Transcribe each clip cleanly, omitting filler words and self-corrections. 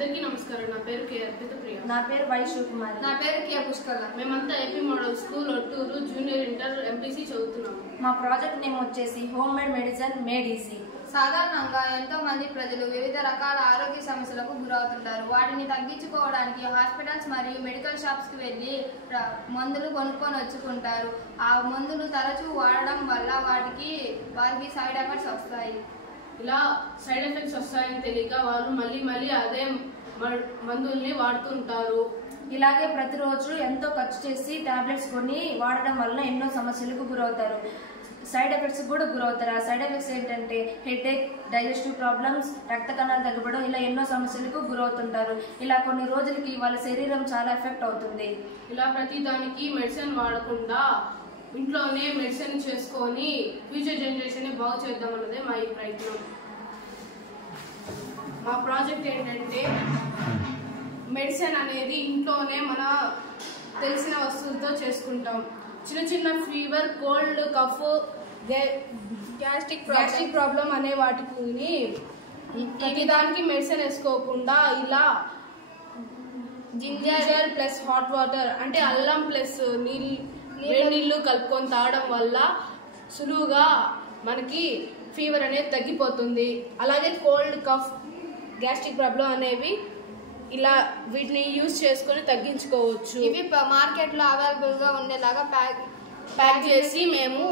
అందరికీ నమస్కారం. నా పేరు కే అర్పిత ప్రియ. నా పేరు వై శివకుమారి. నా పేరు కే పుష్కల. మేమంతా AP model school Otturu junior inter MPC చదువుతున్నాము. మా ప్రాజెక్ట్ నేమ్ వచ్చేసి home made medicine made easy. సాధారణంగా ఎంతో మంది ప్రజలు వివిధ రకాల ఆరోగ్య సమస్యలకు గురవుతుంటారు. వాటిని తగ్గించుకోవడానికి హాస్పిటల్స్ మరియు మెడికల్ షాప్స్కి వెళ్ళి మందులు కొనుక్కొని వచ్చుకుంటారు. ఆ మందులు తరచూ వాడడం వల్ల వారికి సైడ్ ఎఫెక్ట్స్ వస్తాయి. ఇలా సైడ్ ఎఫెక్ట్స్ వస్తాయని తెలియక వాళ్ళు మళ్ళీ అదే మందుల్ని వాడుతుంటారు. ఇలాగే ప్రతిరోజు ఎంతో ఖర్చు చేసి టాబ్లెట్స్ కొని వాడడం వల్ల ఎన్నో సమస్యలకు గురవుతారు. సైడ్ ఎఫెక్ట్స్ కూడా గురవుతారు. ఆ సైడ్ ఎఫెక్ట్స్ ఏంటంటే హెడేక్, డైజెస్టివ్ ప్రాబ్లమ్స్, రక్త కణాలు తగ్గడం, ఇలా ఎన్నో సమస్యలకు గురవుతుంటారు. ఇలా కొన్ని రోజులకి వాళ్ళ శరీరం చాలా ఎఫెక్ట్ అవుతుంది. ఇలా ప్రతి దానికి మెడిసిన్ వాడకుండా ఇంట్లోనే మెడిసిన్ చేసుకొని ఫ్యూచర్ జనరేషన్ బాగు చేద్దాం అన్నదే మా ఈ ప్రయత్నం. మా ప్రాజెక్ట్ ఏంటంటే మెడిసిన్ అనేది ఇంట్లోనే మన తెలిసిన వస్తువులతో చేసుకుంటాం. చిన్న fever, cold, cough, gastric problem అనే వాటిని ప్రతి దానికి మెడిసిన్ వేసుకోకుండా ఇలా జింజర్ ప్లస్ హాట్ వాటర్ అంటే అల్లం ప్లస్ నీళ్ళు కలుపుకొని తాగడం వల్ల సులువుగా మనకి ఫీవర్ అనేది తగ్గిపోతుంది. అలాగే కోల్డ్, కఫ్, గ్యాస్ట్రిక్ ప్రాబ్లం అనేవి ఇలా వీటిని యూజ్ చేసుకొని తగ్గించుకోవచ్చు. ఇవి మార్కెట్లో అవైలబుల్గా ఉండేలాగా ప్యాక్ చేసి మేము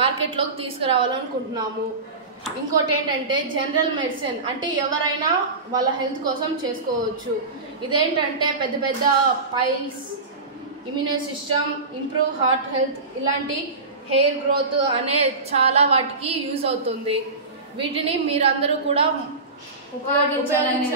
మార్కెట్లోకి తీసుకురావాలనుకుంటున్నాము. ఇంకోటి ఏంటంటే జనరల్ మెడిసిన్ అంటే ఎవరైనా వాళ్ళ హెల్త్ కోసం చేసుకోవచ్చు. ఇదేంటంటే పెద్ద piles, immune system, improve heart health, ఇలాంటి హెయిర్ గ్రోత్ అనే చాలా వాటికి యూజ్ అవుతుంది. వీటిని మీరందరూ కూడా ఉపయోగించాలని